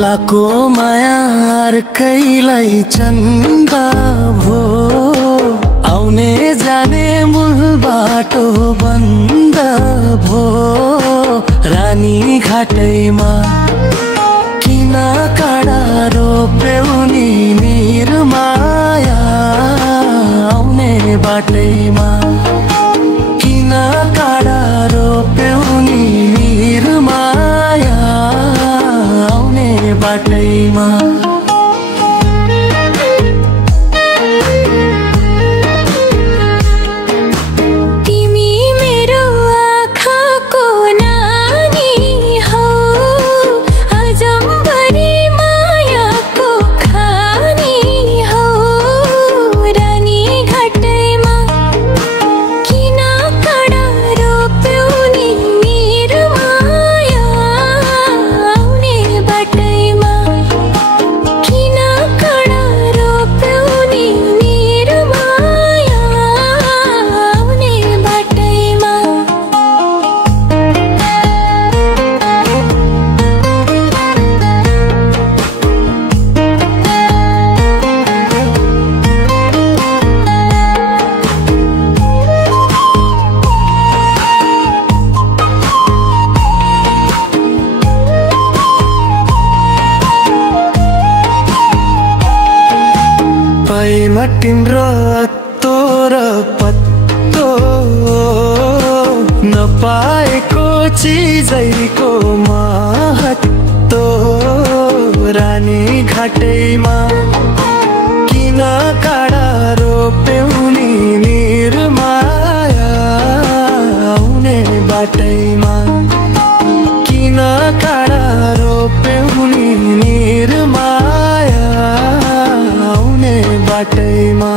लाको माया अर्कैलाई चन्दा भो आउने जाने मूल बाटो बन्द भो रानी घाटैमा किन काँडा रोप्यौ नि निर्माया आउने बाटैमा किन काँडा रोप्यौ नि निर्माया आउने बाटैमा तिम्रो तोर पत्तो नपाएको चिजैको महत्तो रानी घाटैमा किन काँडा रोप्यौ नि निर्माया आउने बाटैमा किन काँडा रोप्यौ नि निर्माया आउने बाटैमा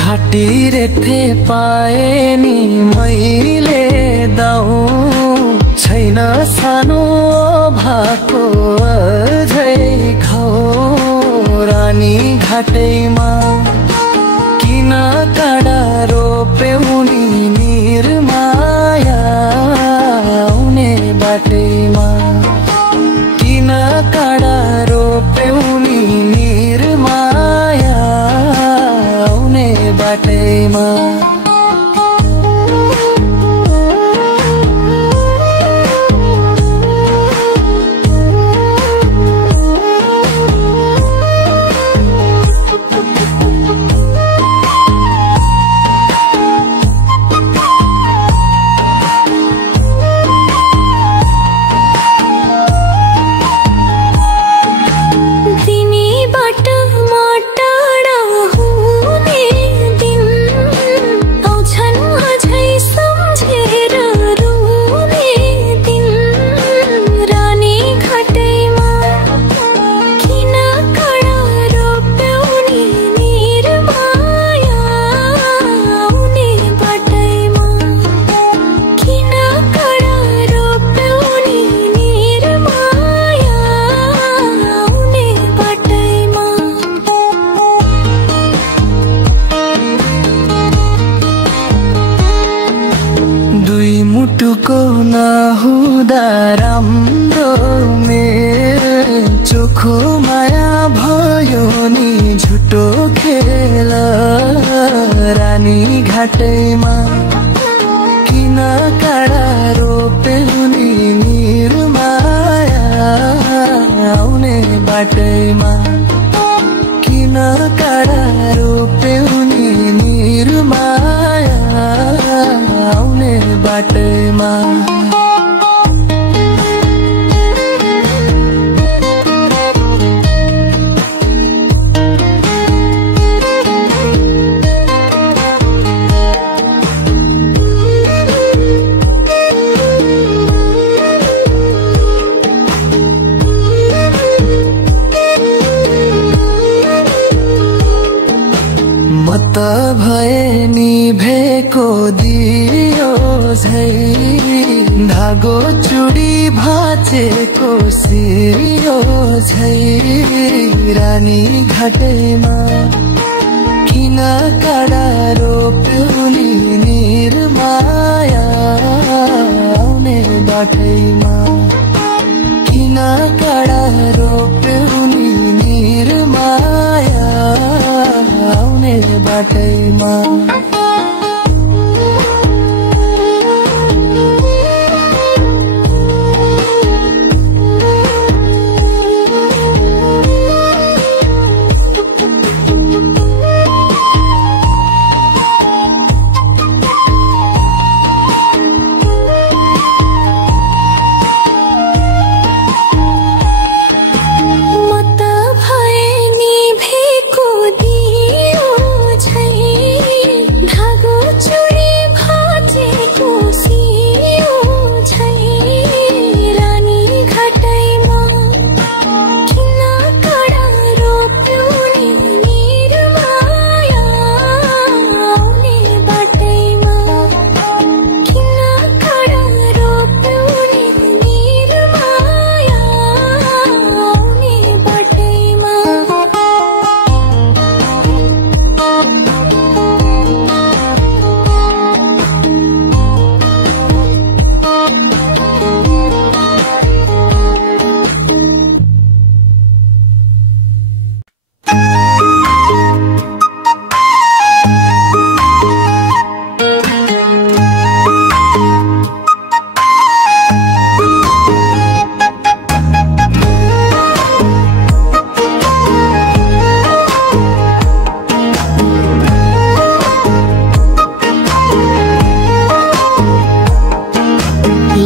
घाटिरेथे पाए नि मैले दाउ छैन सानो भएको अझै खाऊ रानी घाटैमा किन काँडा रोप्यौ नि निर्माया आउने बाटैमा किन काँडा रोप्यौ नि निर्माया आउने बाटैमा भयो नि झुटो खेल रानी घाटैमा किन काँडा रोप्यौ नि निर्माया आउने बाटैमा किन काँडा रोप्यौ नि निर्माया आउने बाटैमा मत भए नि भेको दियो झै धागो चुडी भाचेको सियो झै रानी घाटैमा किन काँडा रोप्यौ नि निर्माया आउने बाटैमा किन काँडा रोप्यौ नि निर्माया आउने बाटैमा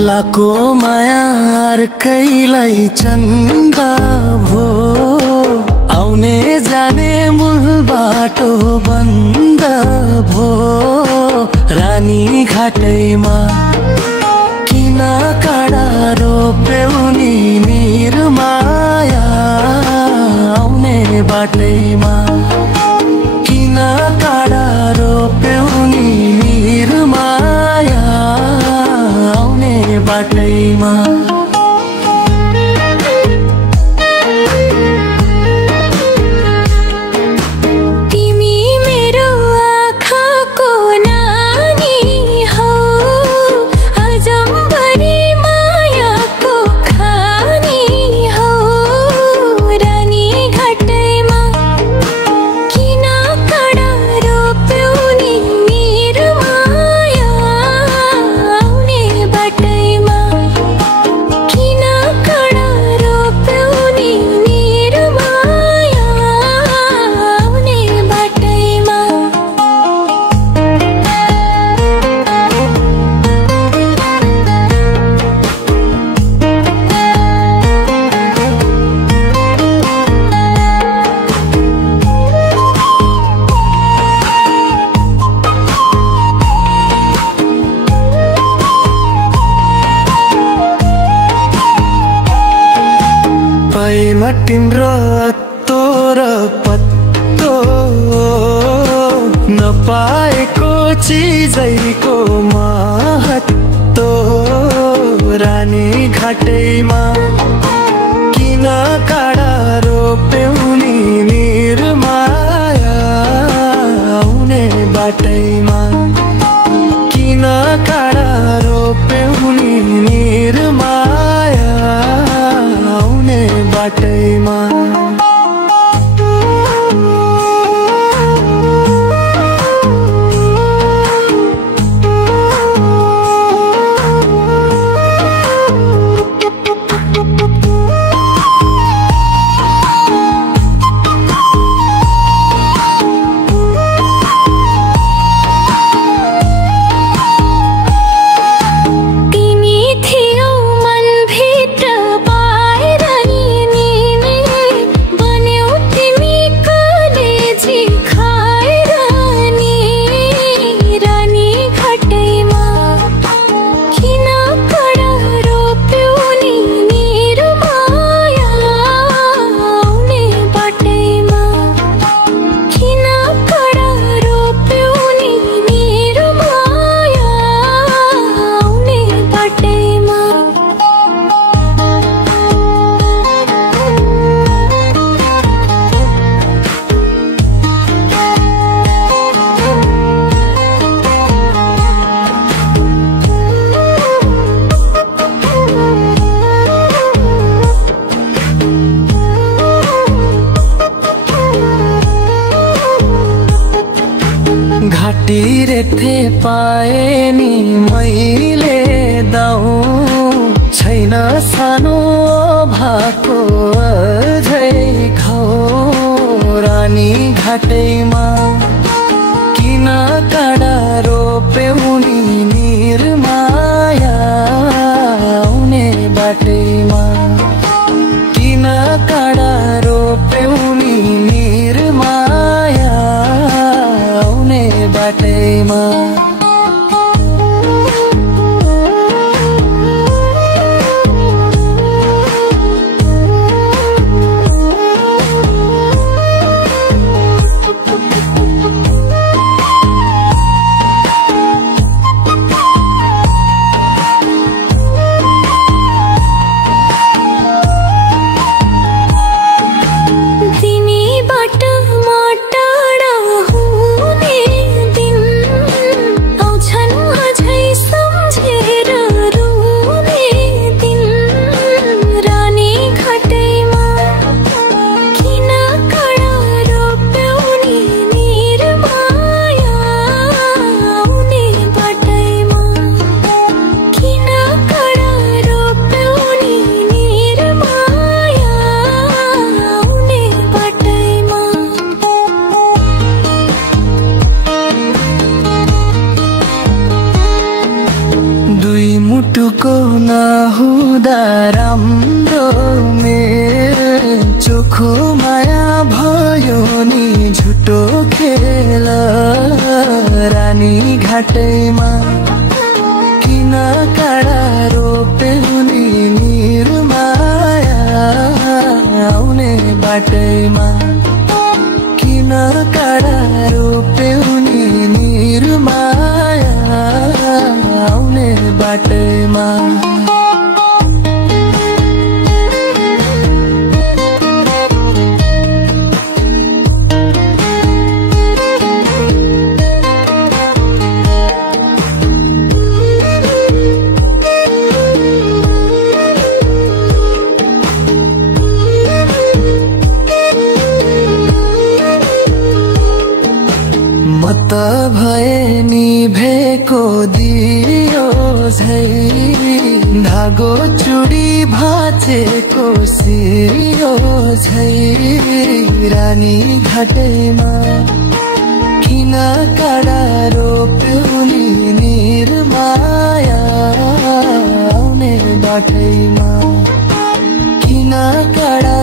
लाको माया अर्कैलाई चन्दा भो आउने जाने मूल बाटो बन्द भो रानी घाटैमा किन काँडा रोप्यौ नि निर्माया आउने बाटैमा किन काँडा रोप्यौ नि निर्माया आउने बाटैमा तिम्रो अत्तो र पत्तो नपाएको चिजैको महत्तो रानी घाटैमा किन काँडा रोप्यौ नि निर्माया आउने बाटैमा किन काँडा रोप्यौ नि निर्माया आउने बाटैमा काटिरेथे पाए नि मैले दाउ छैन सानो भएको अझै खाऊ रानी घाटैमा किन काँडा रोप्यौ नि निर्माया आउने बाटैमा किन काँडा रोप्यौ नि निर्माया आउने बाटैमा मुटुको नहुँदा राम्रो मेरो चोखो माया भयो नि झुटो खेल रानी घाटैमा किन काँडा रोप्यौ नि निर्माया आउने बाटैमा किन काँडा रोप्यौ नि निर्माया आउने बाटैमा म त भए नि भेको दियो झै धागो चुडी भाचेको सियो झै रानी घाटैमा किन काँडा रोप्यौ नि निर्माया आउने बाटैमा किन काँडा